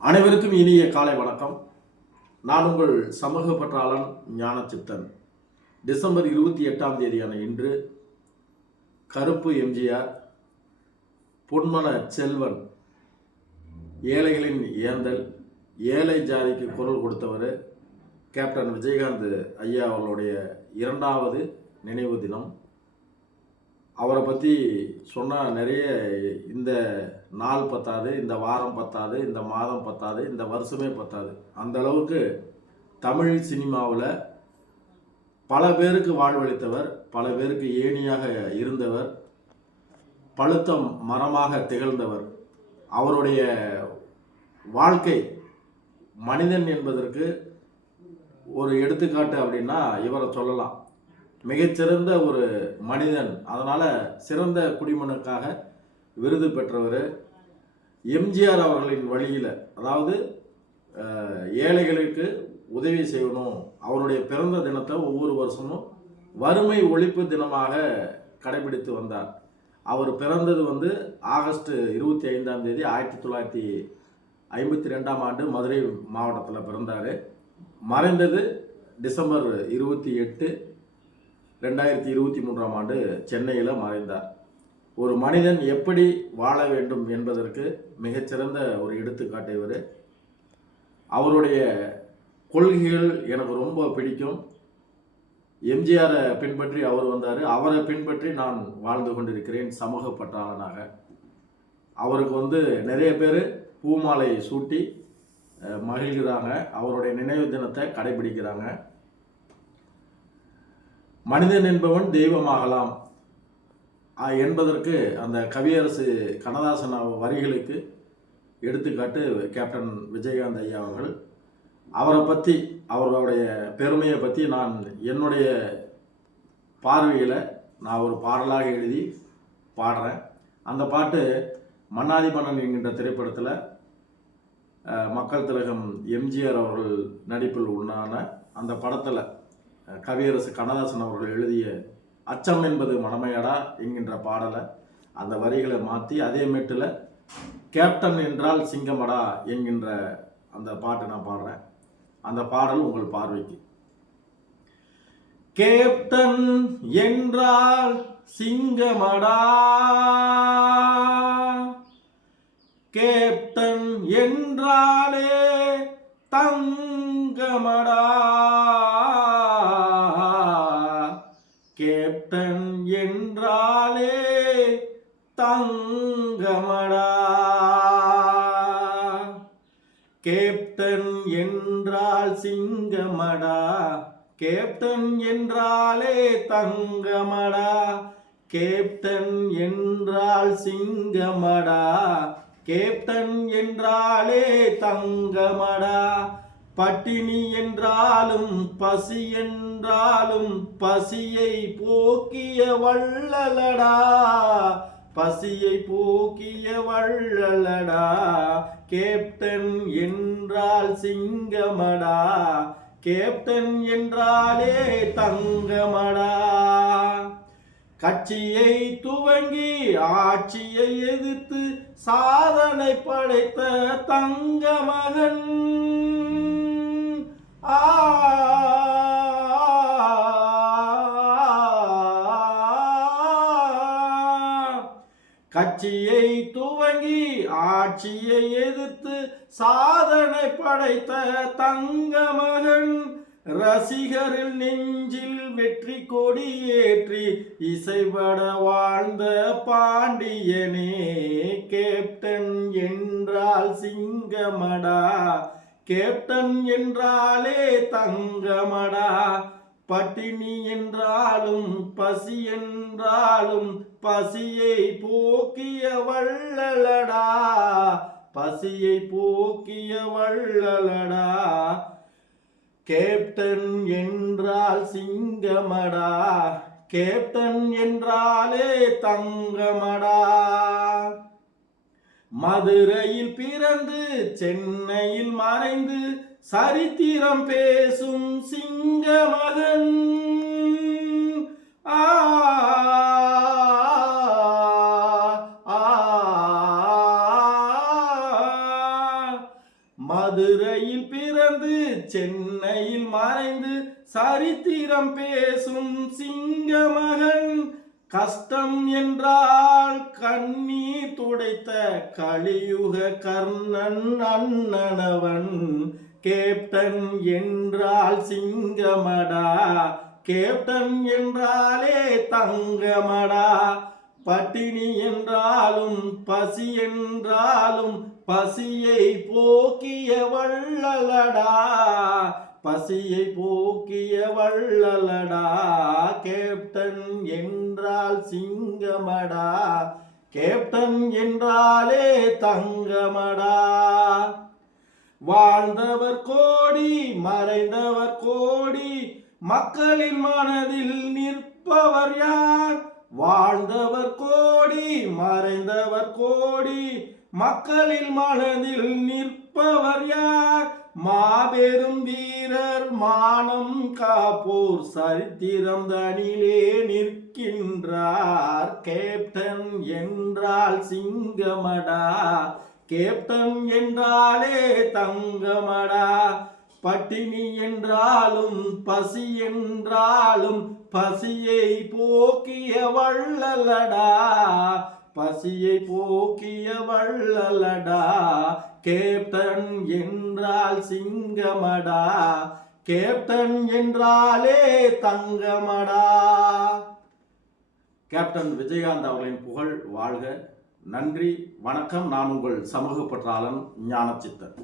அனைவருக்கும் இனிய காலை வணக்கம். நான் உங்கள் சமூக பற்றாளன் ஞானச்சித்தன். டிசம்பர் 28 இன்று கருப்பு எம்ஜிஆர், பொன்மன செல்வன், ஏழைகளின் ஏந்தல், ஏழை ஜாதிக்கு குரல் கொடுத்தவர் கேப்டன் விஜயகாந்த் ஐயா அவர்களுடைய 2வது நினைவு தினம். அவரை பற்றி சொன்னால் நிறைய, இந்த நாள் பத்தாது, இந்த வாரம் பத்தாது, இந்த மாதம் பத்தாது, இந்த வருஷமே பத்தாது. அந்த அளவுக்கு தமிழ் சினிமாவில் பல பேருக்கு வாழ்வளித்தவர், பல பேருக்கு ஏணியாக இருந்தவர், பழுத்த மரமாக திகழ்ந்தவர். அவருடைய வாழ்க்கை மனிதன் என்பதற்கு ஒரு எடுத்துக்காட்டு அப்படின்னா இவரை சொல்லலாம். மிகச்சிறந்த ஒரு மனிதன், அதனால் சிறந்த குடிமகனுக்காக விருது பெற்றவர். எம்ஜிஆர் அவர்களின் வழியில், அதாவது ஏழைகளுக்கு உதவி செய்யணும், அவருடைய பிறந்த தினத்தை ஒவ்வொரு வருஷமும் வறுமை ஒழிப்பு தினமாக கடைபிடித்து வந்தார். அவர் பிறந்தது ஆகஸ்ட் 25 1952 மதுரை மாவட்டத்தில் பிறந்தார். மறைந்தது டிசம்பர் 28 2023 சென்னையில் மறைந்தார். ஒரு மனிதன் எப்படி வாழ வேண்டும் என்பதற்கு மிகச்சிறந்த ஒரு எடுத்துக்காட்டு இவர். அவருடைய கொள்கைகள் எனக்கு ரொம்ப பிடிக்கும். எம்ஜிஆரை பின்பற்றி அவர் வந்தார், அவரை பின்பற்றி நான் வாழ்ந்து கொண்டிருக்கிறேன் சமூக பற்றாளனாக. அவருக்கு நிறைய பேர் பூமாலை சூட்டி மகிழ்கிறாங்க, அவருடைய நினைவு தினத்தை கடைபிடிக்கிறாங்க. மனிதன் என்பவன் தெய்வமாகலாம் என்பதற்கு அந்த கவியரசு கண்ணதாசன் வரிகளுக்கு எடுத்துக்காட்டு கேப்டன் விஜயகாந்த் ஐயா அவர்கள். அவரை பற்றி, அவர்களுடைய பெருமையை பற்றி நான் என்னுடைய பார்வையில் நான் ஒரு பாடலாக எழுதி பாடுறேன். அந்த பாட்டு மன்னாதி மன்னன் என்கின்ற திரைப்படத்தில் மக்கள் திலகம் எம்ஜிஆர் அவர்கள் நடிப்பில் உண்டான அந்த படத்தில் கவியரசு கண்ணதாசன் அவர்கள் எழுதிய அச்சம் என்பது மனமையடா என்கின்ற பாடலை, அந்த வரிகளை மாற்றி அதே மெட்டில் கேப்டன் என்றால் சிங்கமடா என்கின்ற அந்த பாட்டை நான் பாடுறேன். அந்த பாடல் உங்கள் பார்வைக்கு. கேப்டன் என்றால் சிங்கமடா, கேப்டன் என்றாலே தங்கமடா, கேப்டன் என்றாலே தங்கமடா, கேப்டன் என்றால் சிங்கமடா, கேப்டன் என்றாலே தங்கமடா, கேப்டன் என்றால் சிங்கமடா, கேப்டன் என்றாலே தங்கமடா, பட்டினி என்றாலும் பசி என்றாலும் பசியை போக்கிய வள்ளலடா, பசியை போக்கிய வள்ளலடா, கேப்டன் என்றால் சிங்கமடா, கேப்டன் என்றாலே தங்கமடா. கட்சியை துவங்கி ஆட்சியை எதிர்த்து சாதனை படைத்த தங்க மகன், கட்சியை துவங்கி ஆட்சியை எதிர்த்து சாதனை படைத்த தங்க மகன், ரசிகரில் நெஞ்சில் வெற்றி கொடி ஏற்றி இசைபட வாழ்ந்த பாண்டியனே, கேப்டன் என்றால் சிங்கமடா, கேப்டன் என்றாலே தங்கமடா, பட்டினி என்றாலும் பசி என்றாலும் பசியை போக்கிய வள்ளலடா, பசியை போக்கிய வள்ளலடா, கேப்டன் என்றால் சிங்கமடா, கேப்டன் என்றாலே தங்கமடா. மதுரையில் பிறந்து சென்னையில் மறைந்து சரித்திரம் பேசும் சிங்கமகன், மதுரையில் பிறந்து சென்னையில் மறைந்து சரித்திரம் பேசும் சிங்கமகன், கஷ்டம் என்றால் கண்ணீர் துடைத்த கலியுக கர்ணன் அண்ணனவன். கேப்டன் என்றால் சிங்கமடா, கேப்டன் என்றாலே தங்கமடா. பட்டினி என்றாலும் பசி என்றாலும் பசியை போக்கிய வள்ளலடா, பசியை போக்கிய வள்ளலடா. கேப்டன் என்றால் சிங்கமடா, கேப்டன் என்றாலே தங்கமடா. வாழ்ந்தவர் கோடி மறைந்தவர் கோடி, மக்களின் மனதில் நிற்பவர் யார்? வாழ்ந்தவர் கோடி மறைந்தவர் கோடி, மக்களின் மனதில் நிற்பவர் யார்? மாபெரும் வீரர் மானம் காப்போர் சரித்திரம் தனிலே நிற்கின்றார். கேப்டன் என்றால் சிங்கமடா, கேப்டன் என்றாலே தங்கமடா. பட்டினி என்றாலும் பசி என்றாலும் பசியை போக்கிய வள்ளலடா, பசியை போக்கிய வள்ளலடா. கேப்டன் என்றால் சிங்கமடா, கேப்டன் என்றாலே தங்கமடா. கேப்டன் விஜயகாந்த் அவர்களின் புகழ் வாழ்க. நன்றி, வணக்கம். நான் உங்கள் சமூக பற்றாளன் ஞானச்சித்தன்.